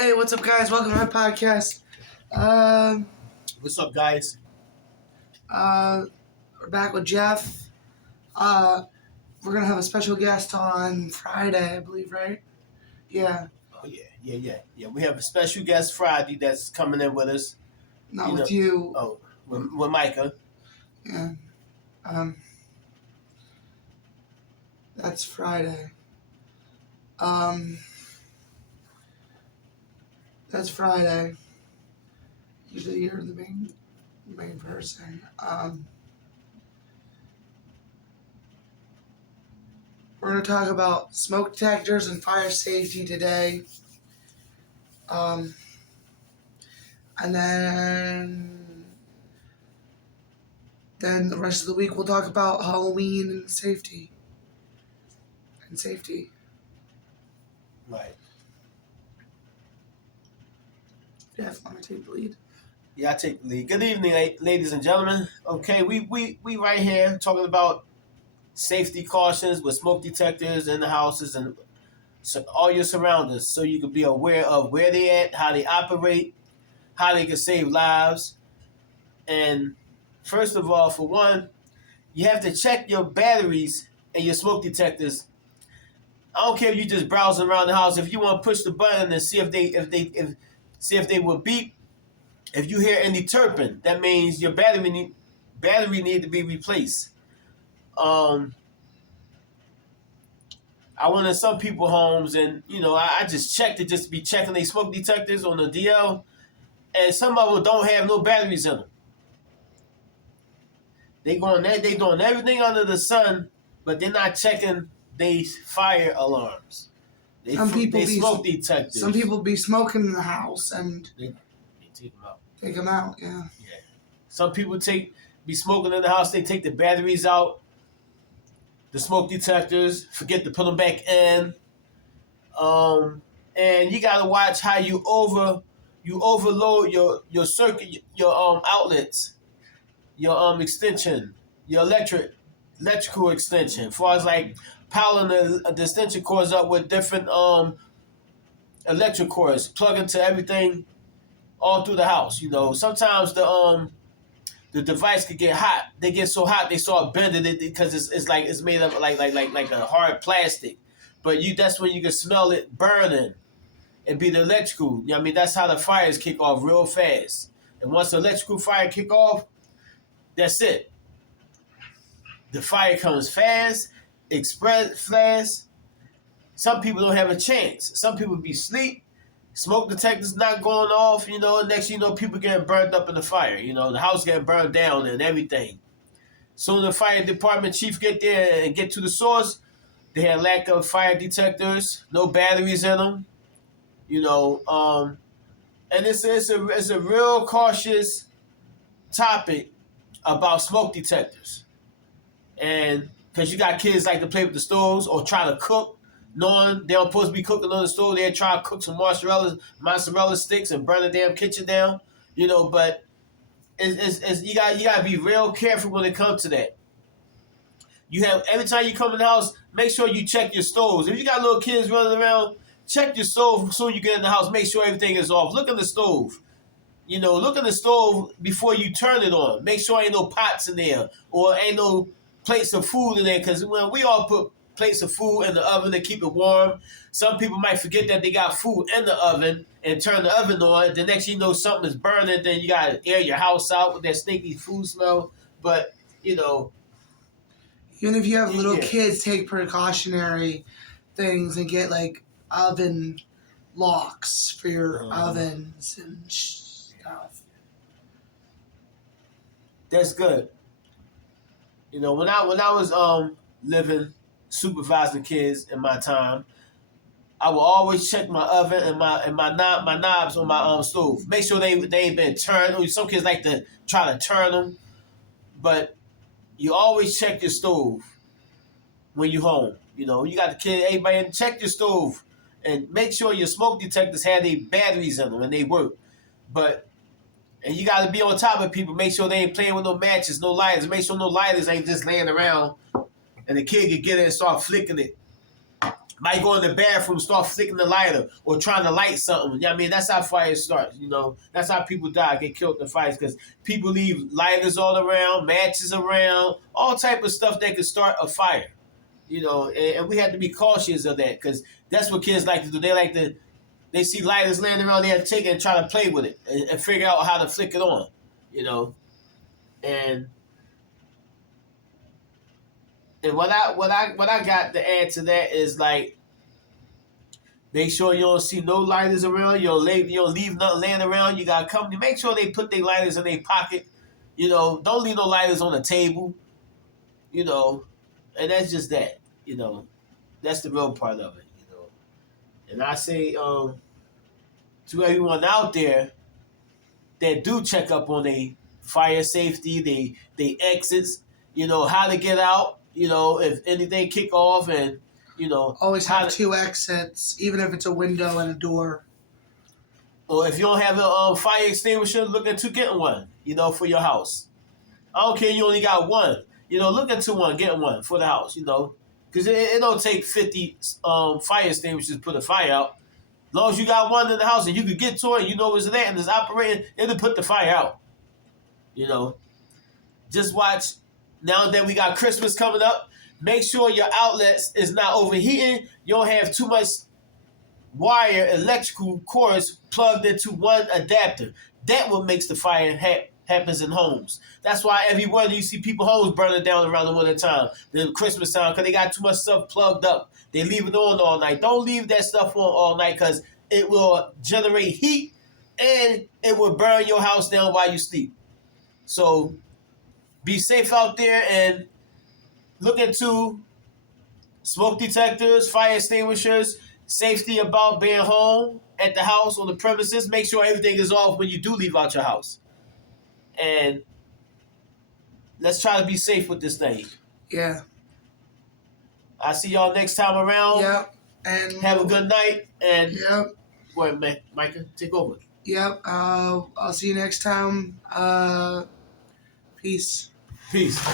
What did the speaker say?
Hey, what's up, guys? Welcome to my podcast. What's up, guys? We're back with Jeff. We're gonna have a special guest on Friday, I believe, right? Yeah, Oh yeah. We have a special guest Friday that's coming in with us. not with you. Oh, with Micah. Yeah. That's Friday. That's Friday. Usually you're the main person. We're gonna talk about smoke detectors and fire safety today. And then the rest of the week we'll talk about Halloween and safety. Right. Jeff, want to take the lead? Yeah, I take the lead. Good evening, ladies and gentlemen. Okay, we right here talking about safety cautions with smoke detectors in the houses and so all your surroundings, so you can be aware of where they at, how they operate, how they can save lives. And first of all, for one, you have to check your batteries and your smoke detectors. I don't care if you just browsing around the house. If you want to push the button and see if they will beep. If you hear any chirping, that means your battery need to be replaced. I went in some people's homes and I just checked it just to be checking their smoke detectors on the DL, and some of them don't have no batteries in them. They doing everything under the sun, but they're not checking their fire alarms. They smoke detectors. Some people be smoking in the house and they take them out. Take them out, yeah. Yeah. Some people be smoking in the house. They take the batteries out, the smoke detectors, forget to put them back in. And you gotta watch how you overload your circuit, your outlets, your extension, your electrical extension. As far as like powering the extension cords up with different electric cords, plug into everything all through the house. Sometimes the device could get hot. They get so hot they start bending it because it's made of like a hard plastic. But that's when you can smell it burning and be the electrical. That's how the fires kick off real fast. And once the electrical fire kick off, that's it. The fire comes fast, express fast. Some people don't have a chance. Some people be asleep. Smoke detectors not going off, next thing you know, people getting burned up in the fire. The house getting burned down and everything. Soon the fire department chief get there and get to the source, they had lack of fire detectors, no batteries in them. And it's a real cautious topic about smoke detectors. And because you got kids like to play with the stoves or try to cook, knowing they don't supposed to be cooking on the stove, they try to cook some mozzarella sticks and burn the damn kitchen down. But it's you gotta be real careful when it comes to that. Every time you come in the house, make sure you check your stoves. If you got little kids running around, check your stove as soon as you get in the house. Make sure everything is off. Look in the stove. Look in the stove before you turn it on. Make sure ain't no pots in there or ain't no plates of food in there, because when we all put plates of food in the oven to keep it warm, some people might forget that they got food in the oven and turn the oven on. The next you know something is burning, then you got to air your house out with that stinky food smell. But, even if you have little kids, take precautionary things and get like oven locks for your ovens and stuff. That's good. When I was living supervising kids in my time, I will always check my oven and my knobs on my stove. Make sure they ain't been turned. Some kids like to try to turn them, but you always check your stove when you home. You got the kid, everybody check your stove and make sure your smoke detectors have their batteries in them and they work. And you got to be on top of people. Make sure they ain't playing with no matches, no lighters. Make sure no lighters ain't just laying around and the kid can get it and start flicking it Might go in the bathroom, start flicking the lighter or trying to light something. You know what I mean? That's how fires start. You know, that's how people die, get killed in fires, because people leave lighters all around, matches around, all type of stuff that could start a fire. You know, and we have to be cautious of that, because that's what kids like to do. They see lighters laying around, they have to take it and try to play with it and figure out how to flick it on. You know, and what I got to add to that is, like, make sure you don't see no lighters around. You don't leave nothing laying around. You got company. Make sure they put their lighters in their pocket. You know, don't leave no lighters on the table. You know, and that's just that. You know, that's the real part of it. You know, and I say to everyone out there that do check up on their fire safety, they exits. You know, how to get out. You know, if anything kick off, and you know, always have two exits, even if it's a window and a door. Or if you don't have a fire extinguisher, look into getting one. You know, for your house. I don't care, you only got one. You know, look into one, get one for the house. You know, because it don't take 50 fire extinguishers to put a fire out. As long as you got one in the house and you can get to it, and you know what's there and it's operating, it'll put the fire out. You know, just watch. Now that we got Christmas coming up, make sure your outlets is not overheating. You don't have too much wire, electrical cords plugged into one adapter. That what makes the fire happens in homes. That's why every winter you see people homes burning down around the winter time, the Christmas time, because they got too much stuff plugged up. They leave it on all night. Don't leave that stuff on all night, because it will generate heat and it will burn your house down while you sleep. So be safe out there and look into smoke detectors, fire extinguishers, safety about being home, at the house, on the premises. Make sure everything is off when you do leave out your house. And let's try to be safe with this thing. Yeah. I'll see y'all next time around. Yep. And have a good night. And yep. Wait, Micah, take over. Yep. I'll see you next time. Peace. Peace.